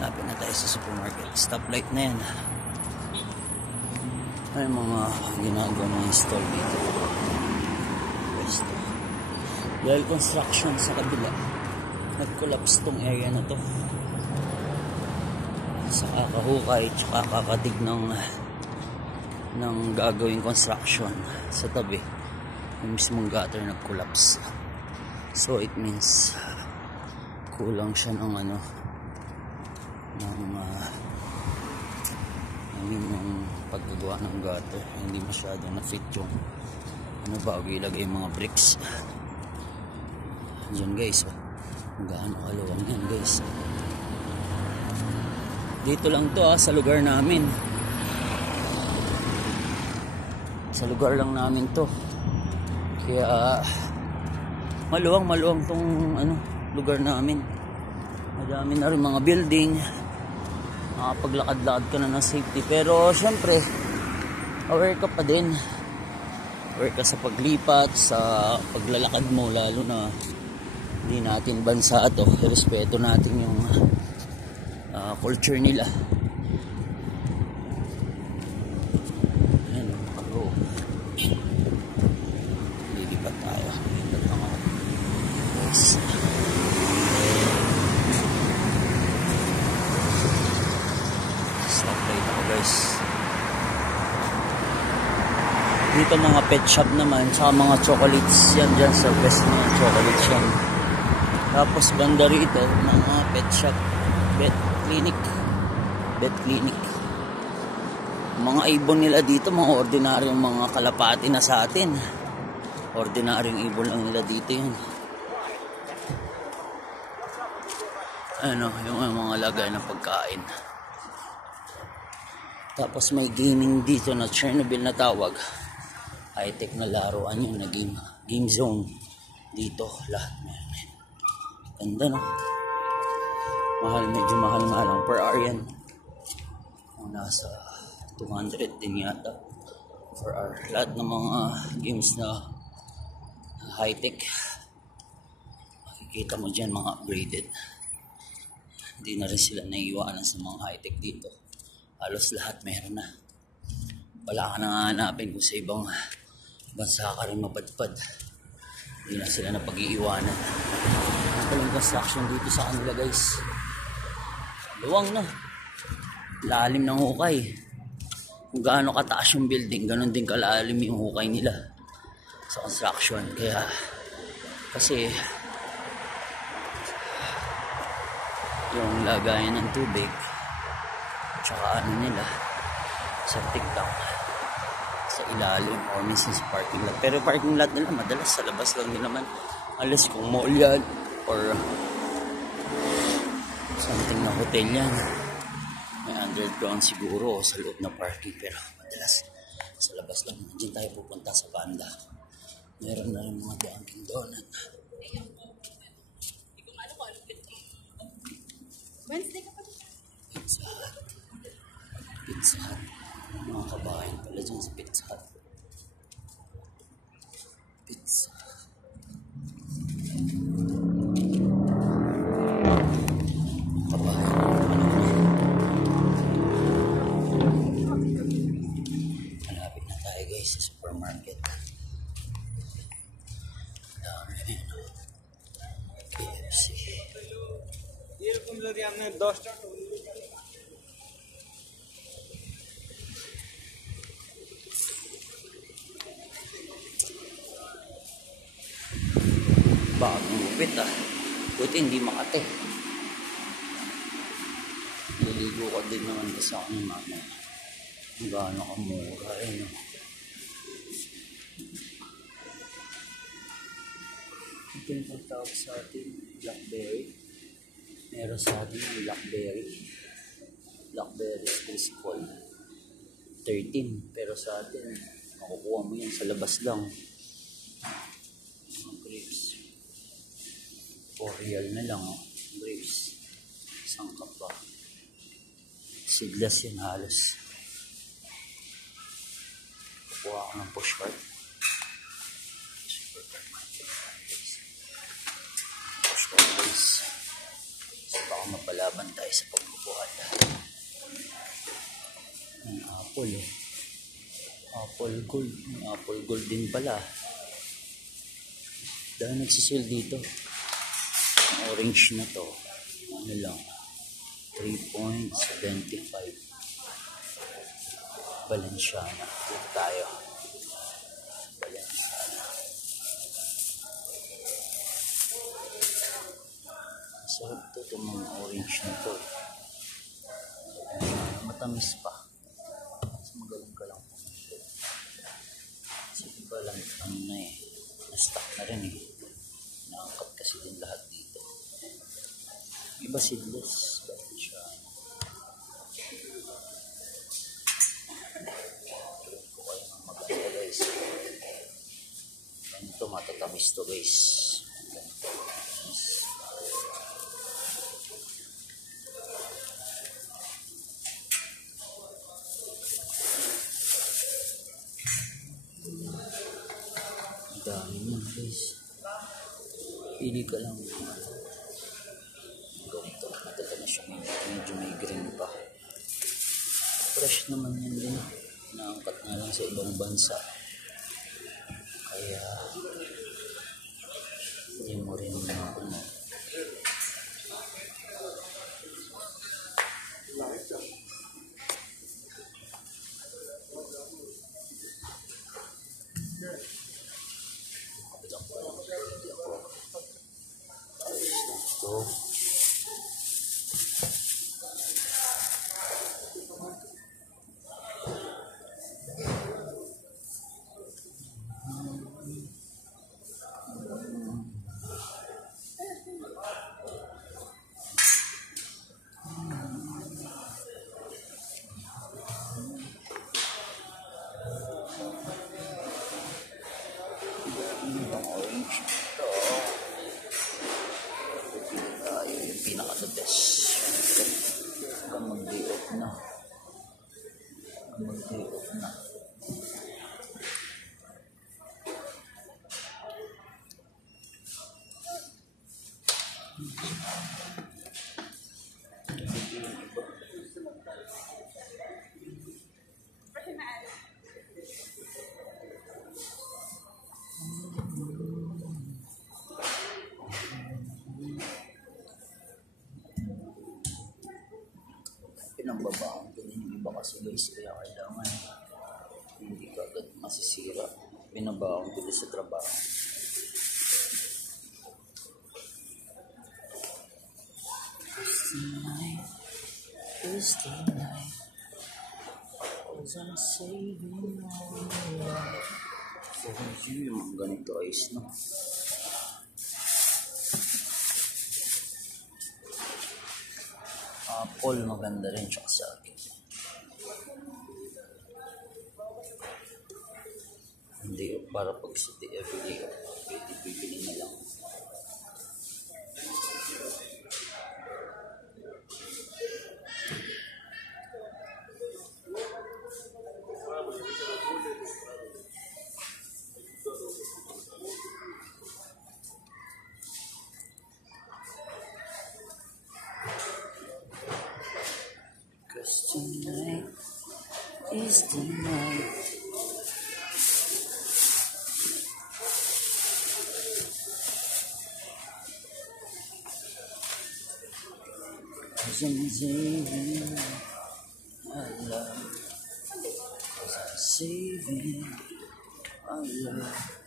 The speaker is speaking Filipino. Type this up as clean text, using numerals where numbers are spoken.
Lapit na tayo sa supermarket. Stoplight na yan. Ay mga ginagawa ng install dito. Pwesto. Dahil construction sa kabila, nag-collapse tong area na to. Sa kakahukay tsaka kakatig ng gagawing construction sa tabi. Yung mismong gutter nag-collapse. So it means kulang siya ng ng paggagawa ng gutter. Hindi masyado na fit yung bago ilagay yung mga bricks. Diyan guys, gaano kalawang yan guys. Dito lang to sa lugar namin. Sa lugar lang namin to. Kaya maluwang tong lugar namin. Madami na rin mga building. Makapaglakad-lakad ka na ng safety. Pero syempre, aware ka pa din. Aware ka sa paglipat, sa paglalakad mo, lalo na hindi natin bansa to. Respeto natin yung culture nila. Ayan, bro. Lilipat tayo. Lilipat lang ako. Yes. Stoplight ako guys. Dito mga pet shop naman, tsaka mga chocolates yan dyan sa best mga chocolates yan. Tapos banda rito, mga pet shop, vet clinic. Mga ibon nila dito, mga ordinaryong mga kalapati na sa atin. Ordinaryong ibon lang nila dito yun. Yung mga lagay ng pagkain. Tapos may gaming dito na Chernobyl na tawag. High-tech na laruan yun na game zone. Dito lahat. Ganda no? Medyo mahal nga lang per hour yan. Nasa 200 din yata per hour. Lahat ng mga games na high-tech, makikita mo dyan mga upgraded. Hindi na rin sila naiiwanan sa mga high-tech dito. Halos lahat meron na. Wala ka nang hanapin kung sa ibang bansa ka rin mapadpad. Hindi na sila na pag-iiwanan. Ang construction dito sa kanila guys. Luwang na. Lalim ng hukay. Kung gaano kataas yung building, ganun din kalalim yung hukay nila sa construction. Kasi yung lagayan ng tubig tsaka nila sa TikTok sa ilalim o minsan sa parking lot. Pero parking lot nila madalas sa labas lang din naman. Alas kung mall yan or something na hotel yan, may underground siguro sa loob na parking, pero madalas sa labas lang. Diyan tayo pupunta sa banda. Meron na rin mga Dunkin Donut. Wednesday ka pa dito? Pizza Hut. Mga kabayan pala dyan sa Pizza Hut. Pizza. Malapit na tayo guys sa supermarket. Dami KFC. Bagong gupit buti hindi makate. Naligo ka din naman sa akin mamaya. Gaano ka mura Ito yung pagtawag sa atin, blackberry. Meron sa atin yung blackberry Criscol 13, pero sa atin makukuha mo yan sa labas lang. Mga grapes 4 real na lang grapes, isang cup pa. Seedless yan halos. Kukuha ko ng pushcart. Pushcart guys. So baka mapalaban tayo sa pagbubuhat. Ang apple eh. Apple gold. May apple gold din pala. Dahil nagsisale dito. Ang orange na to. Ano lang. 3.75. Balenciaga. Dito tayo. Balenciaga. Masarap to itong mga orange na to. Matamis pa. Mas magaling ka lang. Kasi iba lang ano na eh. Na-stock na rin eh. Naangkat kasi din lahat dito. Iba seedless. Balenciaga. Ganito matatamis to guys. Ganito matatamis. Ang dami mo guys. Pili ka lang. Ganito matatamis siya. Medyo may green pa. Fresh naman yan din. Naangkat na lang sa ibang bansa. Kaya hindi mo rin ano. Ito. Orange ito. Pipili tayo yung pinaka-the best. Hanggang mag-day off na. Mag-day off na. Pinambabaon ko din yung iba kasi guys, kaya kailangan hindi ka agad masisira. Pinabaon ko din sa trabaho. It's the night, cause I'm saving all my life for you. Yung ganito ayos no. Apple maganda rin tsaka sa akin. Hindi para pag city everyday pwede bibili na lang. Cause tonight is the night. Cause I'm saving my love. Cause I'm saving my love.